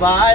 Bye.